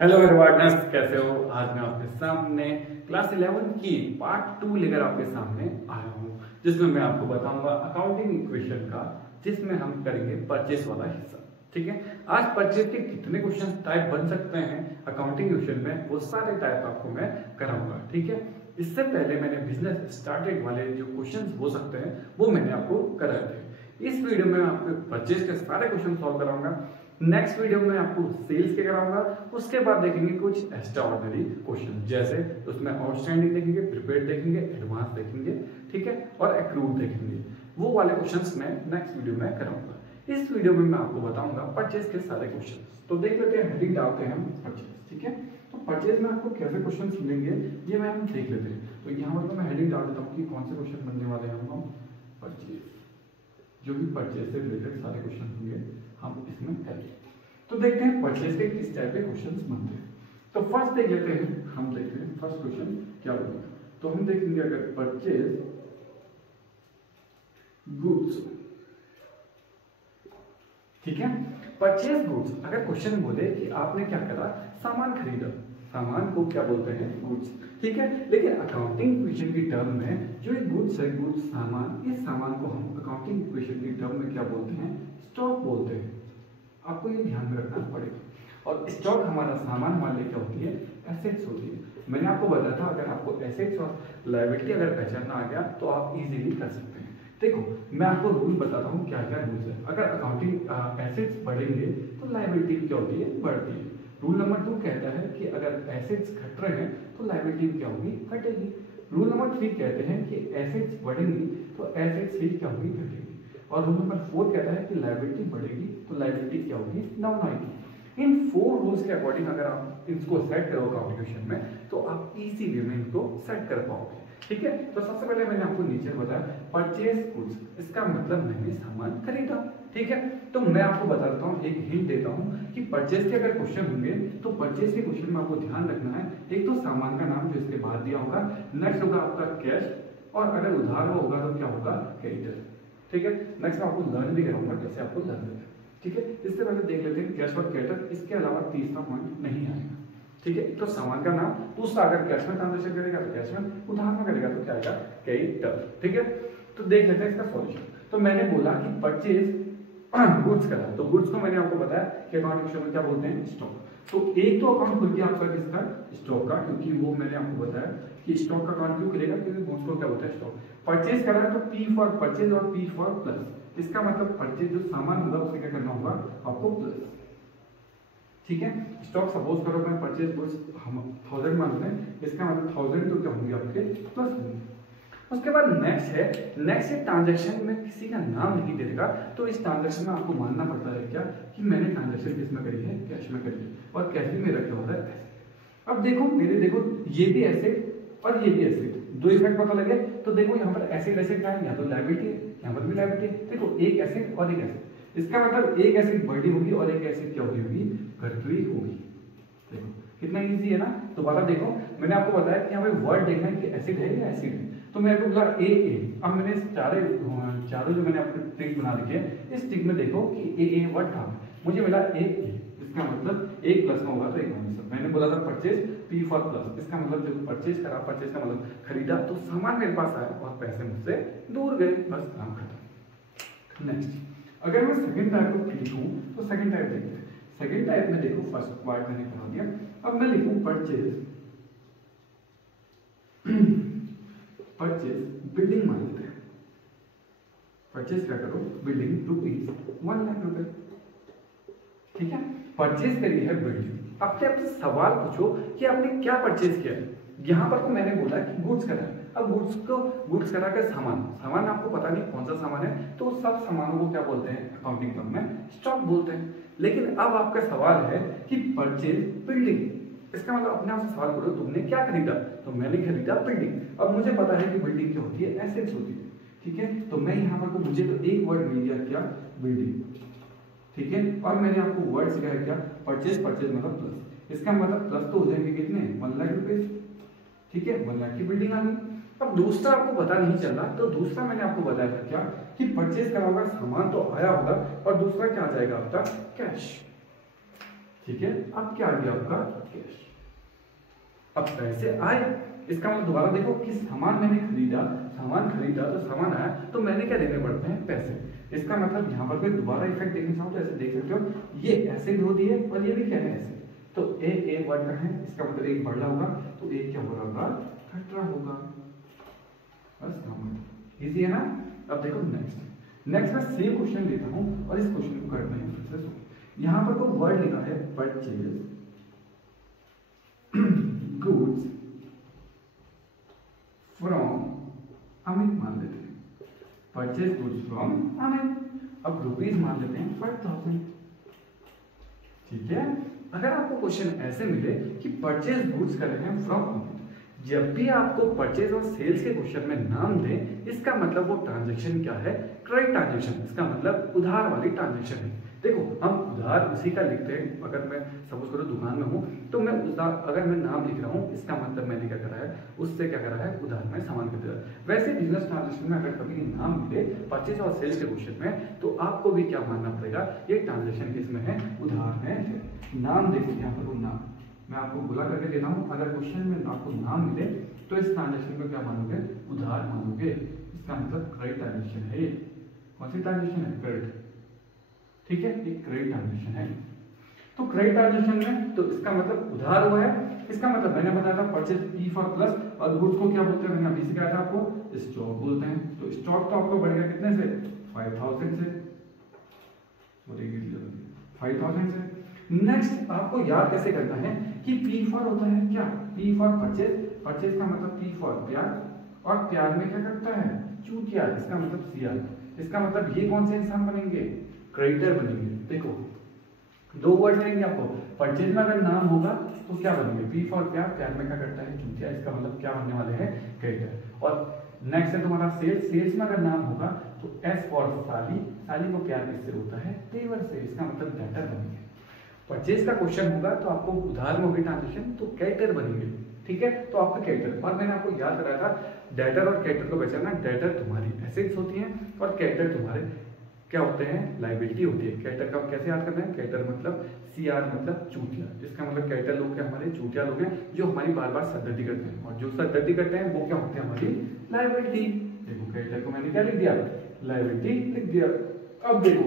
Hello मेरे partners, कैसे हो। आज मैं आपके सामने क्लास 11 की पार्ट 2 लेकर आपके सामने आया हूँ, जिसमें मैं आपको बताऊंगा अकाउंटिंग इक्वेशन का, जिसमें हम करेंगे परचेस वाला हिस्सा। ठीक है, आज परचेस के कितने क्वेश्चन टाइप बन सकते हैं अकाउंटिंग इक्वेशन में, वो सारे टाइप आपको मैं कराऊंगा। ठीक है, इससे पहले मैंने बिजनेस स्टार्टेड वाले जो क्वेश्चन हो सकते हैं वो मैंने आपको कराए थे। इस वीडियो में मैं आपको परचेस के सारे क्वेश्चन सॉल्व कराऊंगा। नेक्स्ट वीडियो में आपको सेल्स के कराऊंगा। उसके बाद देखेंगे कुछ एक्स्ट्रा ऑर्डिनरी क्वेश्चन, जैसे उसमें आउटस्टैंडिंग देखेंगे, प्रिपेयर्ड देखेंगे, एडवांस देखेंगे, ठीक है, और एक्रूड देखेंगे। वो वाले क्वेश्चंस मैं नेक्स्ट वीडियो में कराऊंगा। इस वीडियो में मैं आपको बताऊंगा परचेज के सारे क्वेश्चन। तो देख लेते हैं, हेडिंग डालते हैं हम परचेज। ठीक है, तो परचेज में आपको कैसे क्वेश्चन मिलेंगे ये मैं हम देख लेते हैं। तो यहाँ पर मैं हेडिंग डाल देता हूँ कि कौन से क्वेश्चन बनने वाले हैं हम परचेज। जो भी परचेज से रिलेटेड सारे क्वेश्चन होंगे हम इसमें करेंगे। तो देखते हैं परचेज के किस टाइप के क्वेश्चंस बनते हैं। तो फर्स्ट देख लेते हैं, हम देखते हैं फर्स्ट क्वेश्चन क्या होगा। तो हम देखेंगे अगर परचेज गुड्स, ठीक है, परचेज गुड्स, अगर क्वेश्चन बोले कि आपने क्या करा, सामान खरीदा, सामान को क्या बोलते हैं, गुड्स। ठीक है, लेकिन अकाउंटिंग इक्वेशन की टर्म में जो ये गुड्स है, गुड्स सामान, इस सामान को हम अकाउंटिंग इक्वेशन की टर्म में क्या बोलते हैं, स्टॉक बोलते हैं। आपको ये ध्यान में रखना पड़ेगा। और स्टॉक हमारा सामान हमारे लिए क्या होती है, एसेट्स होती है। मैंने आपको बताया था अगर आपको एसेट्स और लायबिलिटी अगर पहचानना आ गया तो आप इजीली कर सकते हैं। देखो, मैं आपको रूल बताता हूँ क्या क्या रूल्स है। अगर अकाउंटिंग एसेट्स बढ़ेंगे तो लायबिलिटी क्या होती है, बढ़ती है। रूल नंबर 2 कहता है कि अगर एसेट्स घट रहे हैं तो लायबिलिटी क्या होगी, घटेगी। रूल नंबर 3 कहते हैं कि एसेट्स बढ़ेंगी तो एसेट्स भी क्या होगी, घटेगी। और रूल नंबर 4 कहता है कि लायबिलिटी बढ़ेगी तो लायबिलिटी क्या होगी, डाउन आएगी। इन 4 रूल्स के अकॉर्डिंग अगर आप इसको सेट करो अकाउंटिंग में तो आप इजी वे में इनको सेट कर पाओगे। ठीक है, तो सबसे पहले मैंने आपको नीचे बताया परचेज गुड्स, इसका मतलब मैंने सामान खरीदा। ठीक है, तो मैं आपको बता देता हूँ, एक हिंट देता हूँ कि परचेज के अगर क्वेश्चन होंगे तो परचेज के क्वेश्चन में आपको ध्यान रखना है, एक तो सामान का नाम जो इसके बाद दिया होगा, नेक्स्ट होगा आपका कैश, और अगर उधार होगा तो क्या होगा, क्रेडिटर। ठीक है, नेक्स्ट मैं आपको लर्न भी कराऊंगा कैसे आपको लर्न करना है। ठीक है, इससे पहले देख लेते हैं कैश और क्रेडिटर, इसके अलावा तीसरा पॉइंट नहीं आएगा। ठीक है, तो सामान का नाम, दूसरा अगर कैश में ट्रांजेक्शन करेगा तो कैश में, उधार में करेगा तो क्या आएगा, क्रेडिटर। ठीक है, तो देख लेते हैं इसका सॉल्यूशन। तो मैंने बोला कि परचेज गुड्स करा, तो गुड्स को मैंने आपको बताया कि अकाउंट में क्या बोलते हैं, स्टॉक। तो एक तो अकाउंट खुल गया आपका किसका, स्टॉक का, क्योंकि वो मैंने आपको बताया कि स्टॉक का अकाउंट क्यों खुलेगा, क्योंकि गुड्स को क्या होता है, स्टॉक। परचेज करा तो पी फॉर परचेज और पी फॉर प्लस, इसका मतलब परचेज जो सामान होगा उसे क्या करना होगा आपको, प्लस। ठीक है, स्टॉक सपोज करो मैं परचेज गुड्स हम 1000 मानते हैं, इसका मतलब 1000 तो क्या होंगे आपके, प्लस होंगे। उसके बाद नेक्स्ट है, नेक्स्ट ट्रांजैक्शन में किसी का नाम नहीं दे देगा, तो इस ट्रांजैक्शन में आपको मानना पड़ता है क्या, कि मैंने ट्रांजैक्शन किसमें करी है, कैश में करी है, और कैश भी मेरा क्या होता है, ऐसे। अब देखो मेरे, देखो ये भी एसेट और ये भी एसेट, दो इफेक्ट पता लगे। तो देखो यहाँ पर एसेट एसेट का है, यहाँ तो लायबिलिटी है, यहाँ पर भी लायबिलिटी है। देखो एक एसेट और एक एसेट, इसका मतलब एक एसेट बढ़ी होगी और एक एसेट क्या होगी, घटी होगी। देखो कितना इजी है ना। दोबारा देखो, मैंने आपको बताया कि यहाँ पे वर्ड देखना है कि एसिड है या एसिड है, तो मेरे को बोला ए। अब मैंने चारों जो मैंने अपने ट्रिक बना रखी है, इस ट्रिक में देखो कि ए वर्ड था, मुझे मिला ए, इसका मतलब एक प्लस में होगा तो एक माइनस। मैंने बोला था परचेज पी फॉर प्लस, इसका मतलब जब परचेज करा, परचेज का मतलब खरीदा, तो सामान मेरे पास आया और पैसे मुझसे दूर गए, बस काम खत्म। नेक्स्ट, अगर मैं सेकंड टाइप को लिखूं तो सेकंड टाइप देखते हैं। सेकंड टाइप में देखो, फर्स्ट पार्ट मैंने बना दिया, अब मैं लिखूं परचेज परचेज बिल्डिंग मान लेते हैं। परचेज क्या करो, बिल्डिंग रुपीज 1 लाख रुपए। ठीक है, परचेज करी है बिल्डिंग। अब क्या आपसे सवाल पूछो कि आपने क्या परचेज किया है। यहाँ पर तो मैंने बोला कि गुड्स करा है। अब गुड्स करा के सामान आपको पता नहीं कौन सा सामान है, तो सब सामानों को क्या बोलते हैं अकाउंटिंग टर्म में, स्टॉक बोलते हैं। लेकिन अब आपका सवाल है कि परचेज बिल्डिंग, इसका मतलब अपने आप से सवाल करो, तुमने क्या खरीदा, तो मैंने खरीदा बिल्डिंग। अब मुझे पता है कि बिल्डिंग क्या होती है, एसेट्स होती है। ठीक है, तो मैं यहाँ पर, तो मुझे तो एक वर्ड मिल गया क्या, बिल्डिंग। ठीक है, और मैंने आपको वर्ड सिखाया क्या, परचेज, परचेज मतलब प्लस, इसका मतलब प्लस तो हो जाएंगे कितने, 1 लाख रुपए। ठीक है, 1 लाख की बिल्डिंग आ गई। अब दूसरा आपको पता नहीं चल रहा, तो दूसरा मैंने आपको बताया था क्या, कि परचेज करा होगा, सामान तो आया होगा, और दूसरा क्या आ जाएगा आपका, कैश। ठीक है, अब क्या आ गया आपका कैश। अब पैसे आए, इसका मतलब दोबारा देखो कि सामान मैंने खरीदा, तो सामान आया तो मैंने क्या देने पड़ते हैं, पैसे। इसका मतलब यहाँ पर कोई दोबारा इफेक्ट देखना चाहो तो ऐसे देख सकते हो, ये ऐसे हो दिए और ये भी क्या है ऐसे, तो ए बढ़ रहा है, इसका मतलब एक बढ़ रहा होगा तो एक क्या हो रहा होगा, घट रहा होगा। बस काम इजी है ना। अब देखो नेक्स्ट मैं सेम क्वेश्चन लेता हूँ और इस क्वेश्चन को करते हैं फिर से। यहाँ पर कोई वर्ड लिखा है परचेज गुड्स फ्रॉम अमित मान लेते हैं, परचेज गुड्स फ्रॉम अमित। अब रुपीज मान लेते हैं 5000, ठीक है। अगर आपको क्वेश्चन ऐसे मिले कि परचेज गुड्स कर रहे हैं फ्रॉम अमित, जब भी आपको परचेज और सेल्स के क्वेश्चन में नाम दे, इसका मतलब वो ट्रांजैक्शन क्या है, क्रेडिट ट्रांजैक्शन, इसका मतलब उधार वाली ट्रांजैक्शन है। देखो हम उधार उसी का लिखते हैं, अगर मैं सपोज करो दुकान में हूँ तो मैं उधार, अगर मैं नाम लिख रहा हूँ इसका मतलब मैंने क्या करा है, उससे क्या करा है, उधार में सामान खरीदा है। वैसे बिजनेस ट्रांजैक्शन में अगर कभी नाम मिले परचेज और सेल्स के क्वेश्चन में, तो आपको भी क्या मानना पड़ेगा, ये ट्रांजैक्शन किसमें है, उधार में है। नाम देखो यहाँ पर, नाम मैं आपको बुला करके देता हूँ, अगर क्वेश्चन में आपको नाम मिले तो इस ट्रांजैक्शन को क्या मानोगे, उधार मानोगे। इसका मतलब क्रेडिट ट्रांजैक्शन है। कौन सी ट्रांजैक्शन है, क्रेडिट, ठीक है, ये क्रेडिट ट्रांजैक्शन है। तो क्रेडिट ट्रांजैक्शन में तो इसका मतलब उधार हुआ है। इसका मतलब मैंने बताया था परचेज पी फॉर प्लस, और गुड्स को क्या बोलते हैं, मैंने अभी सिखाया था आपको, स्टॉक बोलते हैं। तो स्टॉक तो आपको बढ़ गया कितने से, 5000 से, 5000 से। नेक्स्ट आपको याद कैसे करना है कि पी फॉर होता है क्या, पी फॉर परचेज, परचेज का मतलब पी फॉर प्यार, और प्यार में क्या करता है, चूतिया, इसका मतलब सीआर। इसका मतलब ये कौन से इंसान बनेंगे, क्रेडिटर बनेंगे। देखो दो वर्ड रहेंगे आपको, परचेज में अगर नाम होगा तो क्या बनेंगे, पी फॉर प्यार, प्यार में क्या करता है, चूतिया, इसका मतलब क्या बनने वाले हैं, क्रेडिटर। और नेक्स्ट है तुम्हारा सेल्स, सेल्स में अगर नाम होगा तो एस फॉर साली, साली को प्यार किससे होता है, देवर से, इसका मतलब डेटर बनेंगे। परचेज का क्वेश्चन होगा तो आपको उधार में होगी ट्रांजैक्शन, तो क्रेडिटर बनेंगे, ठीक है। तो आपका क्रेडिटर, और मैंने आपको याद कराया था डेटर और क्रेडिटर को पहचानना। डेटर तुम्हारी एसेट्स होती हैं और क्रेडिटर तुम्हारे क्या होते हैं, लायबिलिटी होती है। क्रेडिटर का कैसे याद करना है, क्रेडिटर मतलब सीआर मतलब चूतिया, जिसका मतलब क्रेडिटर लोग क्या हमारे चूतिया लोग हैं, जो हमारी बार बार सरदर्दी करते हैं, और जो सरदर्दी करते हैं वो क्या होते हैं, हमारी लायबिलिटी। देखो क्रेडिटर को मैंने क्या लिख दिया, लायबिलिटी लिख दिया। अब देखो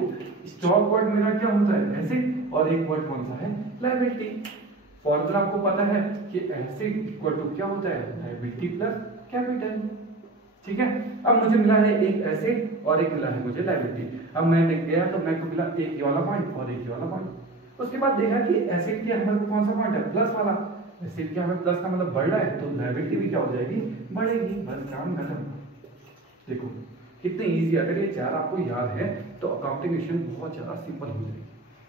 स्टॉक वर्ड मेरा क्या होता है, एसेट, और एक वर्ड कौन सा है, लायबिलिटी। फॉर्मूला आपको पता है कि एसेट इक्वल टू क्या होता है, लायबिलिटी प्लस कैपिटल, ठीक है। अब मुझे मिला है एक एसेट और एक मिला है मुझे लायबिलिटी। अब मैं लिख गया तो मेरे को मिला एक ये वाला पॉइंट और एक ये वाला पॉइंट। उसके बाद देखा कि एसेट के हमारे कौन सा पॉइंट है, प्लस वाला। एसेट क्या हमें प्लस का मतलब बढ़ रहा है, तो लायबिलिटी भी क्या हो जाएगी, बढ़ेगी। बस काम खत्म। देखो कितने इजी, अगर ये चार आपको याद है तो अकाउंटिंग बहुत ज्यादा सिंपल हो जाएगी,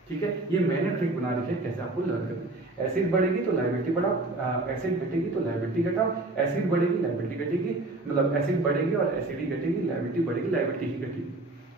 ठीक है। ये मैंने ट्रिक बना रखी है कैसे आपको लर्न करना है। एसिड बढ़ेगी तो लायबिलिटी बढ़ाओ, एसिड घटेगी तो लायबिलिटी घटाओ, एसिड बढ़ेगी लायबिलिटी घटेगी, मतलब एसिड बढ़ेगी और एसिडी घटेगी, लायबिलिटी बढ़ेगी लायबिलिटी ही घटेगी,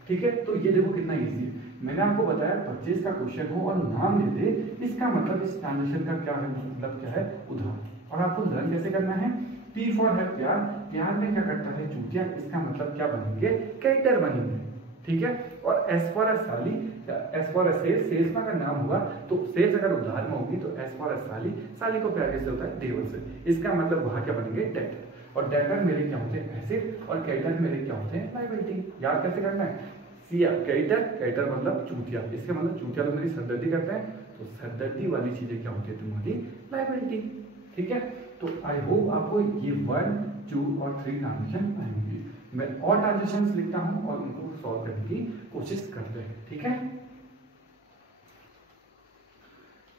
ठीक है। तो ये देखो कितना इजी है। मैंने आपको बताया परचेज का क्वेश्चन हो और नाम दे दे, इसका मतलब इस ट्रांजैक्शन का क्या है, मतलब क्या है, उधार। और आपको लर्न कैसे करना है, पी फॉर है प्यार, प्यार में क्या करता है, चूतिया, इसका मतलब क्या बनेंगे, कैरेक्टर बनेंगे, ठीक है। और एस फॉर एस साली, S for S sales, sales में अगर नाम होगा तो सेल्स अगर उधार में होगी तो एस फॉर एस साली, साली को प्यार किससे होता है, देवर से, इसका मतलब वहां क्या बनेंगे, डेटर। और डेटर मेरे क्या होते हैं, एसेट, और क्रेडिटर मेरे क्या होते हैं, लायबिलिटी। याद कैसे करना है, सिया क्रेडिटर, क्रेडिटर मतलब चूतिया, इसके मतलब चूतिया लोग मेरी सरदर्दी करते हैं, तो सरदर्दी वाली चीजें क्या होती है तुम्हारी, लायबिलिटी, ठीक है। तो आई होप आपको ये 1, 2 और 3 ट्रांजेक्शन आएंगे। मैं और ट्रांजेक्शंस लिखता हूं और उनको सॉल्व करने की कोशिश करते हैं, ठीक है।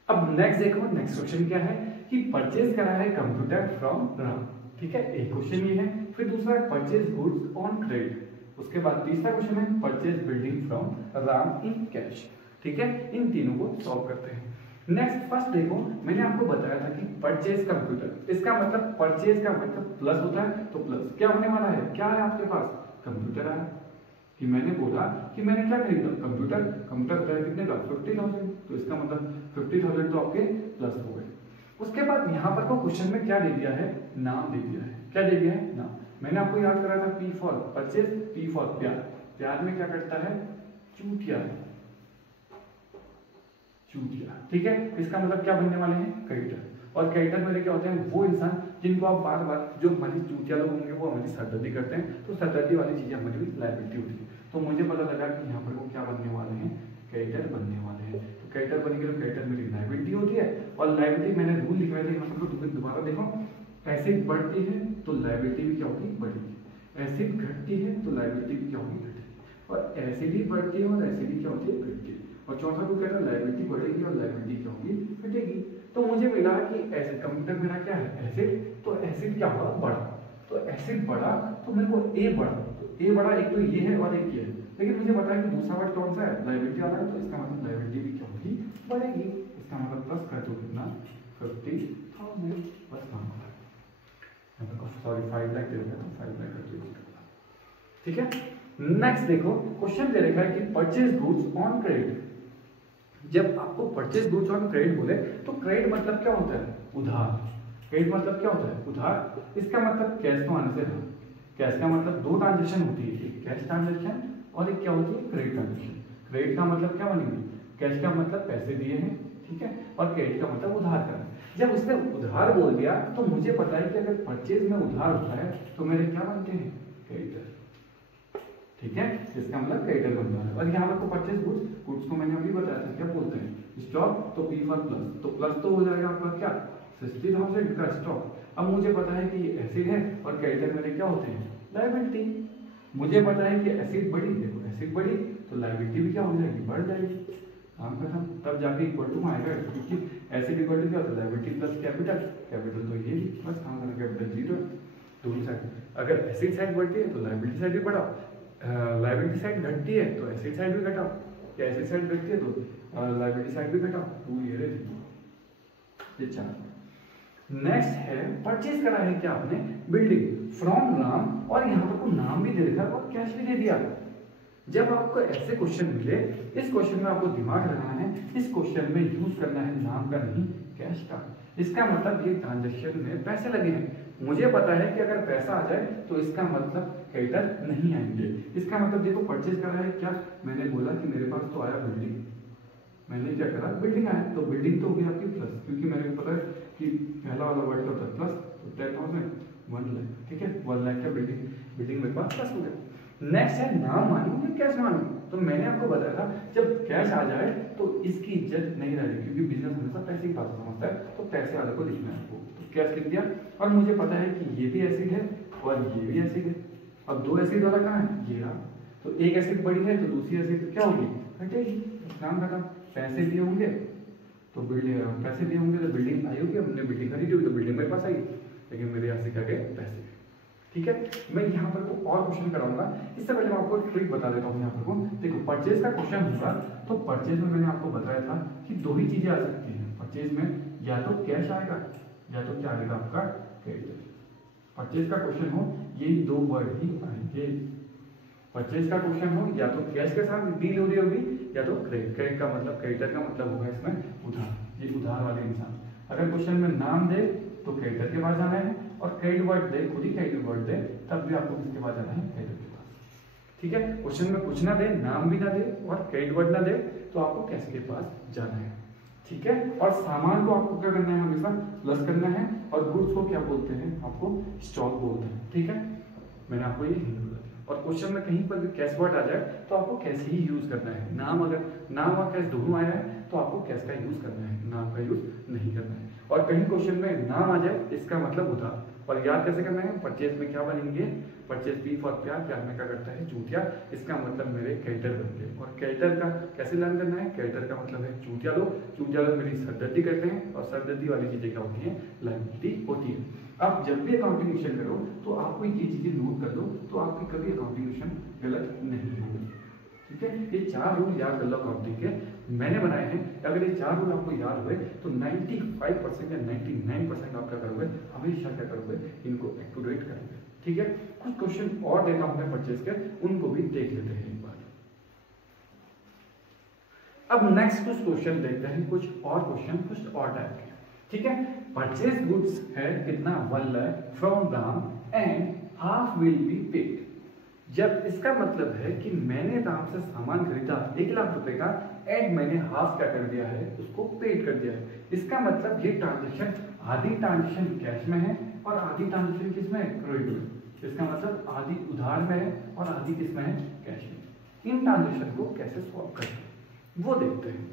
अब नेक्स्ट देखो, नेक्स्ट क्वेश्चन क्या है कि परचेज करा है कंप्यूटर फ्रॉम राम, ठीक है। एक क्वेश्चन ये है, फिर दूसरा है परचेज गुड्स ऑन क्रेडिट, उसके बाद तीसरा क्वेश्चन है purchase building from Ram in cash, ठीक है। इन तीनों को सॉल्व करते हैं। नेक्स्ट फर्स्ट देखो, मैंने आपको बताया था कि परचेज कंप्यूटर, इसका मतलब परचेज का मतलब प्लस होता है, तो प्लस क्या होने वाला है, क्या है आपके पास, कंप्यूटर है। कि मैंने बोला कि मैंने क्या खरीदा, कंप्यूटर, कंप्यूटर कितने का, 50,000, तो इसका मतलब 50,000 तो आपके प्लस हो गए। उसके बाद यहाँ पर को क्वेश्चन में क्या दे दिया है, नाम दे दिया है, क्या दे दिया है, नाम। मैंने आपको याद करा था P for purchase, P for प्यार, प्यार में क्या करता है, चूतिया, चूतिया। ठीक है, इसका मतलब क्या बनने वाले हैं, क्रेडिटर। और क्रेडिटर मेरे क्या होते हैं, वो इंसान जिनको आप बार बार, जो हमारी चूतिया लोग होंगे वो हमारी सरदर्दी करते हैं, तो सरदर्दी वाली चीजें हमारी भी लायबिलिटी होती है। तो मुझे पता लगा कि यहाँ पर वो क्या बनने वाले हैं, क्रेडिटर बनने वाले हैं। तो क्रेडिटर बनेंगे तो क्रेडिटर मेरी लायबिलिटी होती है। और लायबिलिटी मैंने रूल लिखवाए थे यहाँ पर, दोबारा देखो, एसिड बढ़ती है तो लायबिलिटी भी क्या होगी, बढ़ेगी। एसिड घटती है तो लायबिलिटी भी क्या होगी, घटेगी। और एसिड ही बढ़ती है और एसिड ही क्या होती है, घटती है। और चौथा को कह रहा है लायबिलिटी बढ़ेगी और लायबिलिटी क्या होगी, घटेगी। तो मुझे मिला कि एसिड, कंप्यूटर मेरा क्या है, एसिड, तो एसिड क्या हुआ, बढ़ा। तो एसिड बढ़ा तो मेरे को ए बढ़ा, तो ए बढ़ा, एक तो ये है और एक ये है, लेकिन मुझे पता है कि दूसरा वर्ड कौन सा है, लायबिलिटी वाला है, तो इसका मतलब लायबिलिटी भी क्या होगी, बढ़ेगी। इसका मतलब प्लस कर दो कितना, 50,000, बस काम होगा। सॉरी 5 लाख दे रखा है, तो 5 लाख कर दो। ठीक है, नेक्स्ट देखो, क्वेश्चन दे रखा है कि परचेज गुड्स ऑन क्रेडिट। जब आपको परचेज गुड्स ऑन क्रेडिट बोले तो क्रेडिट मतलब क्या होता है, उधार। क्रेडिट मतलब क्या होता है, उधार। इसका मतलब कैश को आने से है। कैश का मतलब दो ट्रांजेक्शन होती है, एक कैश ट्रांजेक्शन और एक क्या होती है, क्रेडिट ट्रांजेक्शन। क्रेडिट का मतलब क्या बनेगी, कैश का मतलब पैसे दिए हैं, ठीक है, और क्रेडिट का मतलब उधार करना। जब उसने उधार बोल दिया तो मुझे पता है कि अगर परचेज में उधार होता है तो मेरे क्या बनते हैं, क्रेडिटर। ठीक है, इसका मतलब क्रेडिटर बनता है। और यहाँ पर परचेज गुड्स को मैंने अभी बताया था क्या बोलते हैं, स्टॉक, तो पी फॉर प्लस, तो प्लस तो हो जाएगा आपका क्या, 60,000 का स्टॉक। अब मुझे पता है कि ये एसिड है और क्रेडिटर मेरे क्या होते हैं, लायबिलिटी। मुझे पता है कि एसिड बढ़ी, देखो एसिड बढ़ी तो लायबिलिटी भी क्या हो जाएगी, बढ़ जाएगी। काम खत्म, तब जाके इक्वल टू आएगा, क्योंकि एसिड इक्वल टू क्या होता है, लायबिलिटी प्लस कैपिटल। कैपिटल तो ये बस काम करना, कैपिटल 0 दोनों साइड। अगर एसिड साइड बढ़ती है तो लायबिलिटी साइड भी बढ़ाओ, लायबिलिटी साइड घटती है तो एसिड साइड भी घटाओ, या एसिड साइड घटती है तो लायबिलिटी साइड भी घटाओ। तो ये रहे ये चार। नेक्स्ट है परचेज करा है क्या आपने, बिल्डिंग फ्रॉम राम, और यहाँ पर को नाम भी दे रखा है और कैश भी दे दिया। जब आपको ऐसे क्वेश्चन मिले, इस क्वेश्चन में आपको दिमाग लगाना है, इस क्वेश्चन में यूज करना है नाम का नहीं कैश का। इसका मतलब ये ट्रांजेक्शन में पैसे लगे हैं, मुझे पता है कि अगर पैसा आ जाए तो इसका मतलब क्रेडिटर नहीं आएंगे। इसका मतलब देखो परचेज करा है क्या, मैंने बोला कि मेरे पास तो आया बिल्डिंग, मैंने क्या करा, बिल्डिंग आया, तो बिल्डिंग तो हो गई आपकी प्लस, क्योंकि मेरे को पता है कि पहला वाला वर्ड क्या होता है प्लस, तो 10,000 1 लाख, ठीक है, 1 लाख का बिल्डिंग मेरे पास प्लस हो गया। नेक्स्ट है नाम मानू या कैश मानू, तो मैंने आपको बताया था जब कैश आ जाए तो इसकी इज्जत नहीं रहेगी, क्योंकि बिजनेस हमेशा पैसे की बात समझता है, तो पैसे वाले को लिखना है आपको, तो कैश लिख दिया। और मुझे पता है कि ये भी एसिड है और ये भी एसिड है, अब दो एसिड वाला कहाँ है, ये रहा, तो एक एसिड बड़ी है तो दूसरी एसिड क्या होगी, घटेगी। नाम खत्म, पैसे दिए होंगे तो बिल्डिंग, पैसे दिए होंगे तो बिल्डिंग आई होगी, हमने बिल्डिंग खरीदी होगी तो बिल्डिंग मेरे पास आई, लेकिन मेरे यहाँ से क्या गए, पैसे। ठीक है, मैं यहाँ पर को और क्वेश्चन कराऊंगा, इससे पहले मैं आपको ट्रिक बता देता हूँ। यहाँ पर को देखो, परचेज का क्वेश्चन होगा तो परचेज में मैंने आपको बताया था कि दो ही चीजें आ सकती हैं परचेज में, या तो कैश आएगा या तो क्या आएगा आपका क्रेडिट। परचेज का क्वेश्चन हो यही दो वर्ड ही आएंगे, परचेज का क्वेश्चन हो या तो कैश के साथ डील हो रही होगी या तो क्रेडिट। क्रेडिट का मतलब, क्रेडिटर का मतलब होगा इसमें उधार, ये उधार वाले इंसान। अगर क्वेश्चन में नाम दे तो क्रेडिटर के पास जाना है, और क्रेडिट वर्ड दे, खुद ही क्रेडिट वर्ड दे, तब भी आपको किसके पास जाना है, क्रेडिटर के पास। ठीक है, क्वेश्चन में कुछ ना दे, नाम भी ना दे और क्रेडिट वर्ड ना दे, तो आपको कैश के पास जाना है। ठीक है, और सामान को आपको क्या करना है, हमेशा प्लस करना है, और गुड्स को क्या बोलते हैं, आपको स्टॉक बोलते हैं। ठीक है, मैंने आपको ये हिंट बोला। और क्वेश्चन में कहीं पर भी कैश वर्ड आ जाए तो आपको कैश ही यूज करना है। नाम, अगर नाम और कैश दोनों आया है तो आपको कैश का यूज करना है, नाम का यूज नहीं करना है। और कहीं क्वेश्चन में नाम आ जाए इसका मतलब उधार, और याद कैसे करना है, परचेज में क्या बनेंगे, परचेज पी फॉर प्यार, प्यार में क्या करता है, चूतिया, इसका मतलब मेरे क्रेडिटर बन गए। और क्रेडिटर का कैसे लर्न करना है, क्रेडिटर का मतलब है चूतिया लोग, चूतिया लोग मेरी सरदर्दी करते हैं, और सरदर्दी वाली चीजें क्या होती है, लायबिलिटी होती है। अब जब भी अकाउंटिंग क्वेश्चन करो तो आपको ये चीजें नोट कर दो, तो आपकी कभी अकाउंटिंग क्वेश्चन गलत नहीं होगी। ठीक है, ये 4 रूल याद कर लो अकाउंटिंग के, मैंने बनाए हैं। अगर ये 4 रूल आपको याद हुए तो 95% या 99% आप क्या करोगे, हमेशा क्या करोगे, इनको एक्यूरेट करोगे। ठीक है, कुछ क्वेश्चन और देखा हमने परचेज के, उनको भी देख लेते हैं एक बार। अब नेक्स्ट कुछ क्वेश्चन देखते हैं, कुछ और क्वेश्चन कुछ और टाइप के। ठीक है, परचेज गुड्स है कितना, 1 lakh from Ram and half will be paid. जब इसका मतलब है कि मैंने राम से सामान खरीदा 1,00,000 रुपए का एंड मैंने हाफ क्या कर दिया है, उसको पेड कर दिया है। इसका मतलब ये ट्रांजेक्शन, आधी ट्रांजेक्शन कैश में है और आधी ट्रांजेक्शन किस में है, क्रेडिट में। इसका मतलब आधी उधार में है और आधी किस में है, कैश में। इन ट्रांजेक्शन को कैसे सॉल्व करें वो देखते हैं।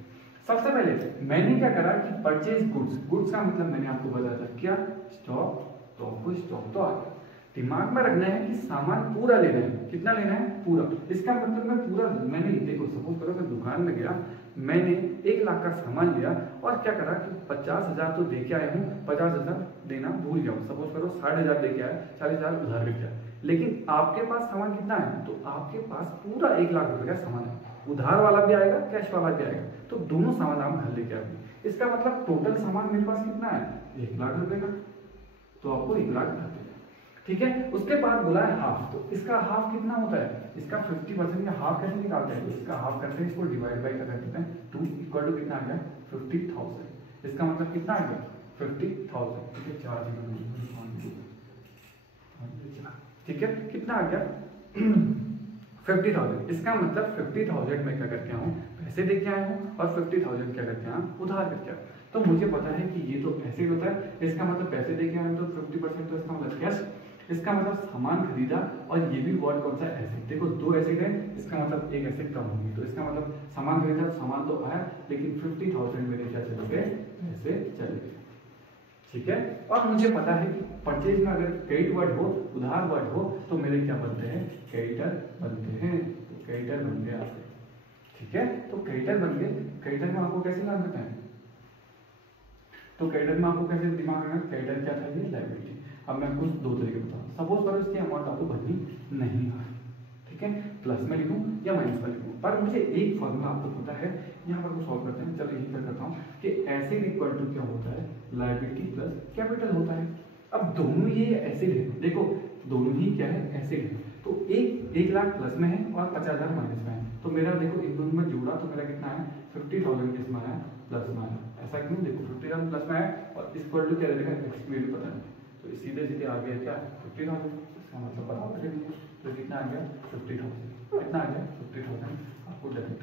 सबसे पहले मैंने क्या करा कि परचेज गुड्स, गुड्स का मतलब मैंने आपको बताया था क्या, स्टॉक। तो स्टॉक तो आ गया, दिमाग में रखना है कि सामान पूरा लेना है। कितना लेना है, पूरा। इसका मतलब मैं पूरा, मैंने देखो सपोज करो मैं दुकान में गया, मैंने 1,00,000 का सामान लिया और क्या करा कि 50,000 तो दे के आया हूँ, 50,000 देना भूल गया हूँ। सपोज करो 60,000 दे के आया, 40,000 उधार लेके आया। लेकिन आपके पास सामान कितना है, तो आपके पास पूरा 1,00,000 रुपए का सामान है। उधार वाला भी आएगा, कैश वाला भी आएगा, तो दोनों सामान आप घर लेके आएंगे। इसका मतलब टोटल सामान मेरे पास कितना है, 1,00,000 रुपए का। तो आपको 1,00,000 घटाते हैं, ठीक है। उसके बाद बोला है हाफ, तो इसका हाफ कितना होता है, इसका 50% का हाफ कैसे निकालते हैं, इसका हाफ करते हैं, इसको डिवाइड बाई कर देते हैं, 2 इक्वल टू कितना आ गया, 50,000। इसका मतलब कितना आ गया, 50,000। ठीक है, 4 ठीक है, कितना आ गया 50,000। इसका मतलब 50,000 में क्या करके आया हूँ, पैसे देके आया हूँ, और 50,000 क्या करके आया, उधार करके आया। तो मुझे पता है कि ये तो ऐसे होता है, इसका मतलब पैसे देके आए तो 50%, तो इसका मतलब कैश। इसका मतलब सामान खरीदा, और ये भी वर्ड कौन सा, एसेट। देखो 2 एसेट है, इसका मतलब एक एसेट कम होगी, तो इसका मतलब सामान खरीदा, सामान तो आया, लेकिन 50,000 मेरे क्या चले गए, पैसे चले गए। ठीक है, और मुझे पता है कि परचेज में अगर क्रेडिट वर्ड हो, उधार वर्ड हो, तो मेरे क्या बनते हैं, क्रेडिटर बनते हैं। तो क्रेडिटर बन गए आपके, ठीक है। तो क्रेडिटर बन गए, क्रेडिटर में आपको कैसे नाम देते हैं, तो क्रेडिटर में आपको कैसे दिमाग में, क्रेडिटर क्या था, ये लायबिलिटी। अब मैं कुछ 2 तरीके बताऊँ। सपोज करो इसकी अमाउंट आपको भरनी नहीं है, ठीक है, प्लस में लिखूं या माइनस में लिखूं, पर मुझे एक फॉर्मूला आपको पता है, यहाँ पर सॉल्व करते हैं। चलो यही क्या करता हूँ कि एसिड इक्वल टू क्या होता है, लायबिलिटी प्लस कैपिटल होता है। अब दोनों ये एसिड है, देखो दोनों ही क्या है, एसिड है। तो 1,00,000 प्लस में है और 50,000 माइनस में है, तो मेरा देखो इन दोनों में जोड़ा तो मेरा कितना है, 50,000 किसमें आया, प्लस में आया। ऐसा क्यों, देखो 50,000 प्लस में आया और इक्वल टू क्या रहेगा, एक्स की वैल्यू पता नहीं, तो सीधे सीधे आ गया क्या, 50,000। इसका मतलब बराबर कर दिया, तो कितना आ गया, 50,000। कितना आ गया, 50,000। आपको डायरेक्ट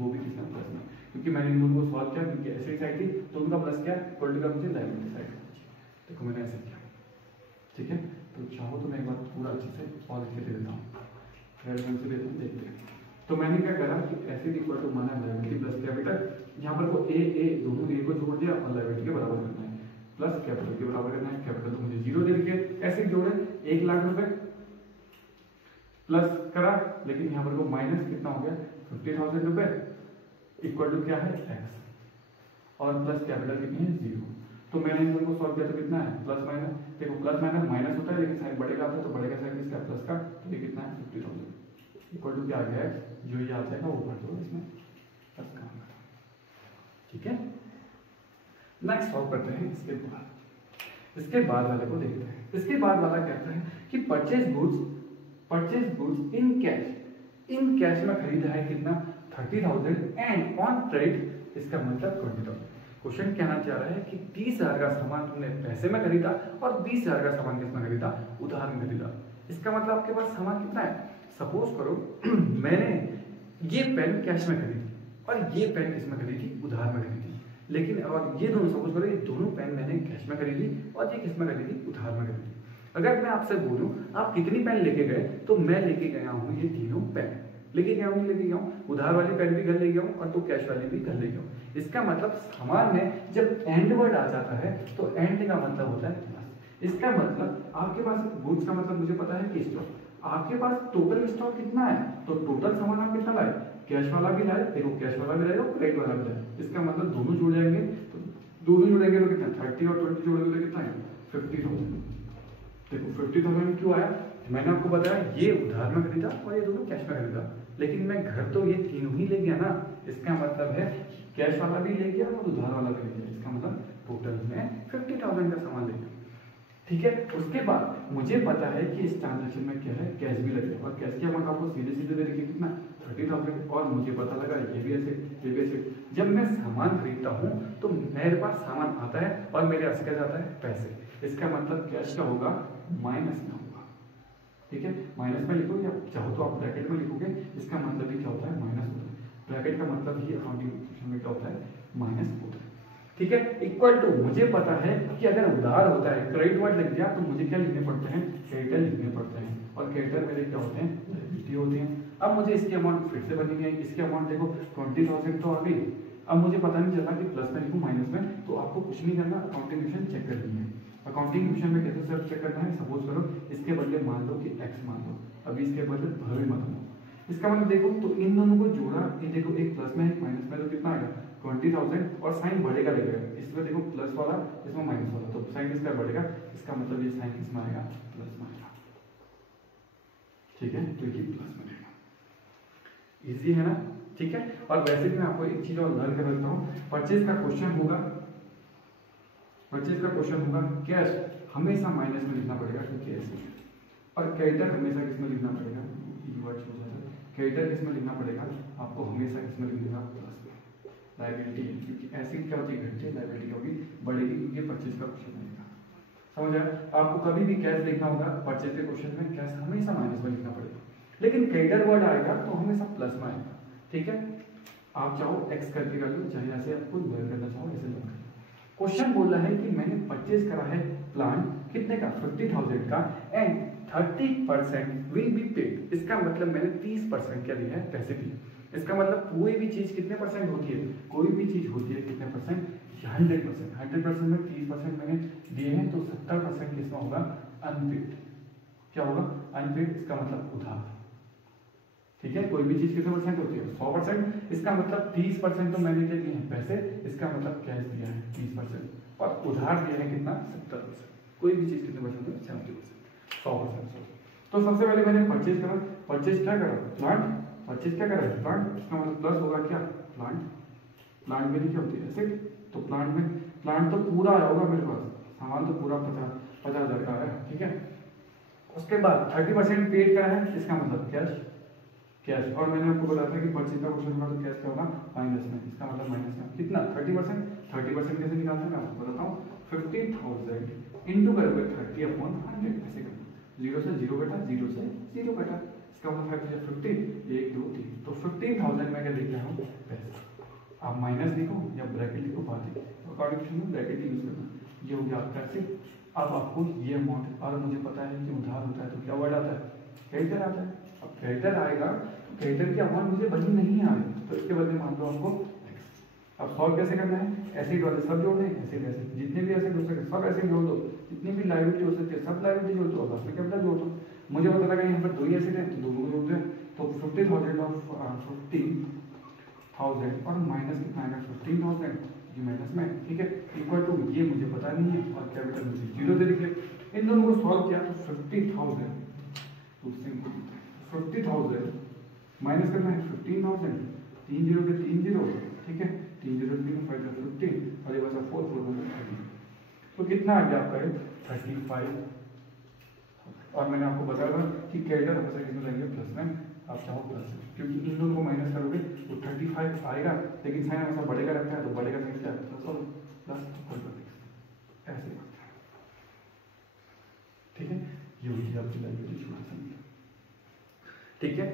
वो भी कितना, प्लस में, क्योंकि मैंने इन दोनों को सॉल्व किया, क्योंकि एसिड साइड थी तो उनका प्लस क्या, इक्वल टू का मुझे लायबिलिटी साइड। देखो मैंने ऐसा किया, ठीक है। तो चाहो तो मैं एक बार पूरा अच्छे से सॉल्व करके दे देता हूँ, रेफरेंस से देखते हैं। तो मैंने क्या करा कि एसिड इक्वल टू माना लायबिलिटी प्लस कैपिटल, यहाँ पर वो ए दोनों ए को जोड़ दिया और लायबिलिटी के बराबर करना है, प्लस कैपिटल के बराबर करना है। कैपिटल तो मुझे 0 दे दिया, एसिड जोड़े 1,00,000 रुपए प्लस करा, लेकिन यहाँ पर वो माइनस कितना हो गया, 50,000 रुपए इक्वल टू क्या है, एक्स, और प्लस कैपिटल कितनी है, 0। तो मैंने इन दोनों को सॉल्व किया तो कितना है, प्लस माइनस। देखो प्लस माइनस माइनस होता है, लेकिन साइन बढ़ेगा आता है, तो बढ़ेगा साइन इसका प्लस का, तो ये कितना है, 50,000 इक्वल टू क्या आ गया, जो ये आता है वो भर दो इसमें, प्लस का। ठीक है, नेक्स्ट सॉल्व करते हैं। इसके बाद वाले को देखते हैं। इसके बाद वाला कहता है कि परचेज गुड्स इन कैश में खरीदा है कितना, 30,000 एंड ऑन क्रेडिट, इसका मतलब 20,000। क्वेश्चन कहना चाह रहा है कि 30,000 का सामान तुमने पैसे में खरीदा और 20,000 का सामान किस में खरीदा, उधार में खरीदा। इसका मतलब आपके पास सामान कितना है, सपोज करो मैंने ये पेन कैश में खरीदी और ये पेन किस में खरीदी, उधार में खरीदी। लेकिन और ये दोनों, सपोज करो ये दोनों पेन मैंने कैश में खरीदी और ये किस में खरीदी, उधार में खरीदी। अगर मैं आपसे बोलूं आप कितनी पेन लेके गए, तो मैं लेके गया हूं ये तीनों पेन, लेके गया हूं, उधार वाली पेन भी घर ले गया हूं और तो कैश वाली भी घर ले गया हूं। इसका मतलब सामान में जब एंड वर्ड आ जाता है तो एंड का मतलब होता है प्लस। इसका मतलब आपके पास गुड्स का मतलब मुझे पता है कि स्टॉक, आपके पास टोटल स्टॉक कितना है, तो टोटल सामान आप कितना लाए, कैश वाला भी लाए, देखो कैश वाला भी लाए और क्रेडिट वाला भी लाए। इसका मतलब दोनों जुड़ जाएंगे, तो दोनों जुड़ेंगे तो कितना, 30 और 20 जोड़ेंगे तो कितना है, 50,000। देखो 50,000 क्यों आया, मैंने आपको बताया ये उधार में खरीदा और ये दोनों कैश में खरीदा, लेकिन मैं घर तो ये तीनों ही ले गया ना। इसका मतलब है कैश वाला भी ले गया और उधार वाला भी ले गया, इसका मतलब टोटल में 50,000 का सामान ले गया। ठीक है, उसके बाद मुझे पता है कि इस ट्रांजेक्शन में क्या है, कैश भी लगेगा और कैश की अमाउंट आपको सीधे सीधे दे रखी कितना, 30,000। और मुझे पता लगा ये भी ऐसे, ये भी ऐसे। जब मैं सामान खरीदता हूँ तो मेरे पास सामान आता है और मेरे पास क्या जाता है, पैसे। इसका मतलब कैश का होगा माइनस में होगा, ठीक है, माइनस में लिखो या चाहो तो आप ब्रैकेट में लिखोगे, इसका मतलब ही क्या होता है, माइनस होता है। ब्रैकेट का मतलब ही अकाउंटिंग इक्वेशन में क्या होता है, माइनस होता है। ठीक है, इक्वल टू मुझे पता है कि अगर उधार होता है, क्रेडिट वर्ड लिख दिया तो मुझे क्या लिखने पड़ते हैं, क्रेडिटर लिखने पड़ते हैं, और क्रेडिटर मेरे क्या होते हैं, लायबिलिटी होते हैं। अब मुझे इसकी अमाउंट फिर से बनी है, इसकी अमाउंट देखो 20,000 तो आ गई। अब मुझे पता नहीं चला कि प्लस में लिखूं माइनस में, तो आपको कुछ नहीं करना, अकाउंटिंग इक्वेशन चेक करनी है। अकाउंटिंग इक्वेशन में कैसे सर चेक करना है, सपोज करो इसके बदले मान लो कि x मान लो, अभी इसके बदले भले मत लो, इसका मतलब देखो तो इन दोनों को जोड़ा, ये देखो एक प्लस में एक माइनस में, तो कितना आएगा 20,000, और साइन बढ़ेगा लगेगा, इसमें देखो प्लस वाला इसमें माइनस वाला, तो साइन किसका बढ़ेगा, इसका मतलब ये साइन किस में आएगा, प्लस में आएगा। ठीक है, तो ये प्लस में आएगा, इजी है ना। ठीक है, और वैसे भी मैं आपको एक चीज और लर्न कर देता हूँ, परचेज का क्वेश्चन होगा, परचेज का क्वेश्चन होगा कैश हमेशा माइनस में लिखना पड़ेगा क्योंकि ऐसे, और क्रेडिटर हमेशा किस में लिखना पड़ेगा, क्रेडिटर किस में लिखना पड़ेगा, आपको हमेशा किस में लिखना प्लस में, लायबिलिटी, क्योंकि ऐसी क्या होती है घटती है, लायबिलिटी क्या होगी, बढ़ेगी, क्योंकि परचेज का क्वेश्चन आएगा। समझ आया, आपको कभी भी कैश देखना होगा परचेज के क्वेश्चन में, कैश हमेशा माइनस में लिखना पड़ेगा, लेकिन क्रेडिटर वर्ड आएगा तो हमेशा प्लस में आएगा। ठीक है, आप चाहो एक्स करके कर लो, चाहे ऐसे आपको लर्न करना चाहो ऐसे लर्न कर लो। क्वेश्चन बोला है कि मैंने परचेज करा है प्लांट कितने का, 50,000 का, एंड 30% विल बी पेड। इसका मतलब मैंने 30% क्या दिया है, पैसे दिए। इसका मतलब कोई भी चीज कितने परसेंट होती है, कोई भी चीज होती है कितने परसेंट, 100%। 100% में 30% मैंने दिए हैं, तो 70% किसमें होगा, अनपेड। क्या होगा, अनपेड, इसका मतलब उधार। ठीक है, कोई भी चीज कितने परसेंट होती है, 100%, इसका मतलब 30% तो मैंने क्या दिए हैं, पैसे, इसका मतलब कैश दिया है 30%, और उधार दिया है कितना, 70%। कोई भी चीज कितने परसेंट है, 70%, 100%। तो सबसे पहले मैंने परचेज करा, परचेज क्या करा, प्लांट, परचेज क्या करा, प्लांट, इसका मतलब प्लस होगा क्या, प्लांट, प्लांट में क्या होती है, एसेट, तो प्लांट में, प्लांट तो पूरा आया होगा मेरे पास, सामान तो पूरा 50,000 का है। ठीक है, उसके बाद 30% पेड करा है, इसका मतलब कैश, कैश, और मैंने आपको बताया था कि परचेज का क्वेश्चन होगा तो कैश क्या होगा, माइनस में, इसका मतलब माइनस में कितना, 30%। 30% कैसे निकालते हैं, मैं आपको बताता हूँ, 50,000 इंटू करोगे 30/100, ऐसे करो, 0 से 0 बेटा, 0 से 0 बेटा, इसका मतलब 50, 1 2 3, तो 15,000 में क्या लिख रहा हूँ, पैसा। आप माइनस लिखो या ब्रैकेट लिखो, बात है, अकॉर्डिंग टू ब्रैकेट यूज करना, ये हो गया आपका पैसे। अब आपको ये अमाउंट, और मुझे पता है कि उधार होता है तो क्या वर्ड आता है, क्रेडिटर आता है। अब क्रेडिटर आएगा तो क्रेडिटर की अमाउंट मुझे बनी नहीं आ रही, तो इसके बदले मान लो आपको x। अब सॉल्व कैसे करना है, एसिड वाले सब जोड़ दें, एसिड एसिड जितने भी एसिड हो सके सब एसिड जोड़ दो, जितनी भी लायबिलिटी हो सकती है सब लायबिलिटी जोड़ दो, बस में कैपिटल जोड़ दो। मुझे पता लगा यहाँ पर 2 ही एसिड है तो दोनों को जोड़ दो, तो 50,000 और 50,000 और माइनस कितना आएगा, 15,000, ये माइनस में। ठीक है, इक्वल टू, ये मुझे पता नहीं है, और कैपिटल मुझे 0 दे दिए। इन दोनों को सॉल्व किया तो 50,000, तो सिंपल 50,000 माइनस करना है 15,000, 3 0 के 3 0, ठीक है, 3 0 3 5 15, और ये बचा 4 4 30, तो कितना आ गया आपका 35। और मैंने आपको बताया था कि क्रेडिटर हमेशा किसमें लेंगे, प्लस में, आप चाहो प्लस, क्योंकि इन दोनों को माइनस करोगे तो 35 आएगा, लेकिन साइन हमेशा बढ़ेगा रखता है, तो बढ़ेगा साइन क्या है, प्लस और प्लस, ऐसे बढ़ता है। ठीक है, ये होगी आपकी लाइब्रेरी छोटा सा। ठीक है,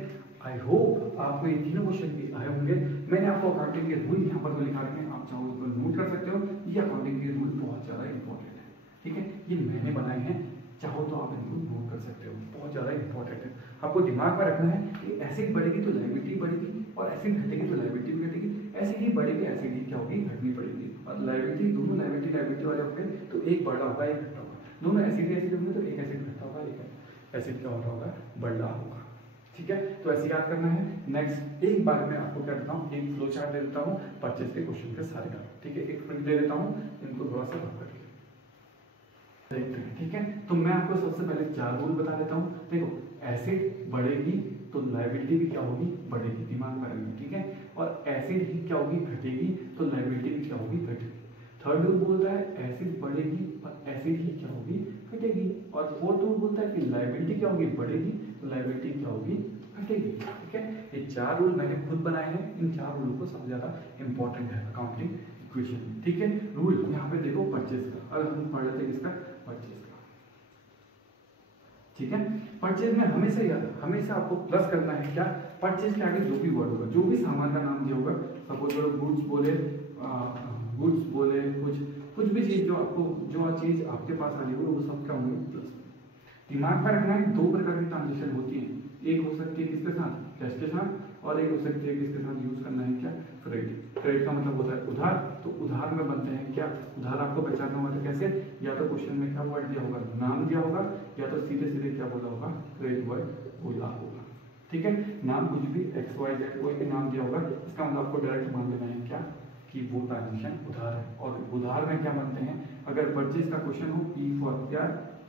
आई होप आपको ये तीनों क्वेश्चन भी आए होंगे। मैंने आपको अकाउंटिंग के रूल यहाँ पर तो लिखा रखे हैं, आप चाहो उसको नोट कर सकते हो, ये अकाउंटिंग के रूल बहुत ज़्यादा इंपॉर्टेंट है। ठीक है, ये मैंने बनाए हैं, चाहो तो आप इनको नोट कर सकते हो, बहुत ज़्यादा इंपॉर्टेंट है। आपको दिमाग में रखना है कि एसिड बढ़ेगी तो लायबिलिटी बढ़ेगी, और एसिड घटेगी तो लायबिलिटी भी घटेगी, एसिड ही बढ़ेगी, एसिड ही क्या होगी, घटनी पड़ेगी, और लायबिलिटी, दोनों लायबिलिटी वाले होंगे तो एक बढ़ा होगा एक घटा होगा, दोनों एसिड होंगे तो एक एसिड घटा होगा, एक एसिड क्या हो रहा होगा, बढ़ रहा होगा। ठीक है, तो ऐसे याद करना है। नेक्स्ट एक बार मैं आपको क्या देता हूँ, एक फ्लो चार्ट दे देता हूँ परचेज के क्वेश्चन के सारे का। ठीक है, एक प्रिंट दे देता हूँ, इनको थोड़ा सा रख करके देखते हैं। ठीक है, तो मैं आपको सबसे पहले 4 रूल बता देता हूँ। देखो, एसिड बढ़ेगी तो लायबिलिटी भी क्या होगी, बढ़ेगी, दिमाग में रखना। ठीक है, और एसिड ही क्या होगी, घटेगी, तो लायबिलिटी भी क्या होगी, घटेगी। थर्ड रूल बोलता है एसिड बढ़ेगी और एसिड ही क्या होगी, घटेगी। और फोर्थ रूल बोलता है कि लायबिलिटी क्या होगी, बढ़ेगी, तो लायबिलिटी क्या होगी, घटेगी। ठीक है, ये 4 रूल मैंने खुद बनाए हैं, इन 4 रूलों को सबसे ज्यादा इंपॉर्टेंट है अकाउंटिंग इक्वेशन। ठीक है, रूल यहाँ पे देखो परचेज का, अगर हम पढ़ लेते हैं किसका, परचेज का। ठीक है। परचेज में हमेशा आपको प्लस करना है क्या, परचेज के आगे जो भी वर्ड होगा, जो भी सामान का नाम दिया होगा, सपोज करो गुड्स बोले कुछ भी चीज जो चीज आपके पास आ रही हो वो सब क्या होंगे प्लस। दिमाग पर रखना है, 2 प्रकार की ट्रांजेक्शन होती है, एक हो सकती है किसके साथ, कैश के साथ, और एक हो सकती है किसके साथ यूज करना है क्या, क्रेडिट। क्रेडिट का मतलब होता है उधार, तो उधार में बनते हैं क्या, उधार आपको पहचानना होगा कैसे, या तो क्वेश्चन में क्या वर्ड दिया होगा, नाम दिया होगा, या तो सीधे सीधे क्या बोला होगा, क्रेडिट वर्ड बोला होगा। ठीक है, नाम कुछ भी XYZ कोई भी नाम दिया होगा, इसका मतलब आपको डायरेक्ट मान लेना है क्या कि वो ट्रांजेक्शन उधार है। और उधार में क्या बनते हैं, अगर परचेज का क्वेश्चन हो, P फॉर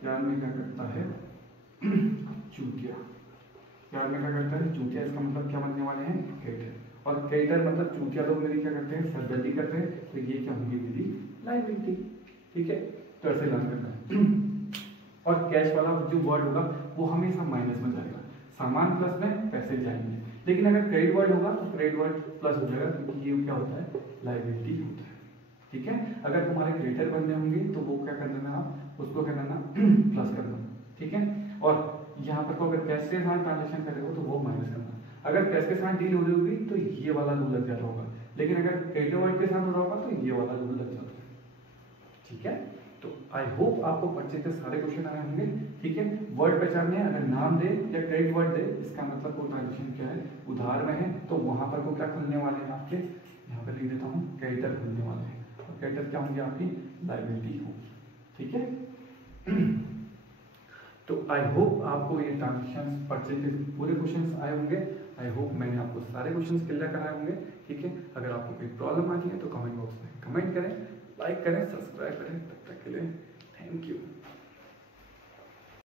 प्यार में क्या करता है चूतिया, प्यार में क्या करता है चूतिया, इसका मतलब क्या बनने वाले हैं क्रेडिटर, और क्रेडिटर मतलब चूतिया लोग मेरी क्या करते हैं सरदर्दी करते हैं, तो ये क्या होंगी मेरी लायबिलिटी। ठीक है, तो ऐसे लर्न करना है। और कैश वाला जो वर्ड होगा वो हमेशा माइनस में जाएगा, सामान प्लस में पैसे जाएंगे, लेकिन अगर क्रेडिट वर्ड होगा तो क्रेडिट वर्ड प्लस हो जाएगा, क्योंकि ये क्या होता है लायबिलिटी होता है। ठीक है, अगर तुम्हारे क्रेडिटर बनने होंगे तो वो क्या कर देना, उसको क्या करना प्लस करना। ठीक है, और यहाँ पर अगर कैश के साथ ट्रांजेक्शन करेगा तो वो माइनस करना, अगर कैश के साथ डील हो रही होगी तो ये वाला रूल लग जाता होगा, लेकिन अगर क्रेडिट वर्ड के साथ हो रहा होगा तो ये वाला रूल लग जाता है। ठीक है, तो आई होप आपको परचेज के सारे क्वेश्चन आए होंगे। ठीक है, वर्ड पहचानने हैं, अगर नाम दे या क्रेडिट वर्ड दे, इसका मतलब वो ट्रांजेक्शन क्या है उधार में है, तो वहां पर को क्या खुलने वाले हैं आपके, यहाँ पर लिख देता हूँ क्रेडिटर खुलने वाले हैं, और क्रेडिटर क्या होंगे आपकी लायबिलिटी होगी। ठीक है, तो आई होप आपको ये ट्रांजेक्शन परचेज के पूरे क्वेश्चंस आए होंगे। आई होप मैंने आपको सारे क्वेश्चंस क्लियर कराए होंगे। ठीक है, अगर आपको कोई प्रॉब्लम आती है तो कमेंट बॉक्स में कमेंट करें, लाइक करें, सब्सक्राइब करें। तब तक के लिए थैंक यू।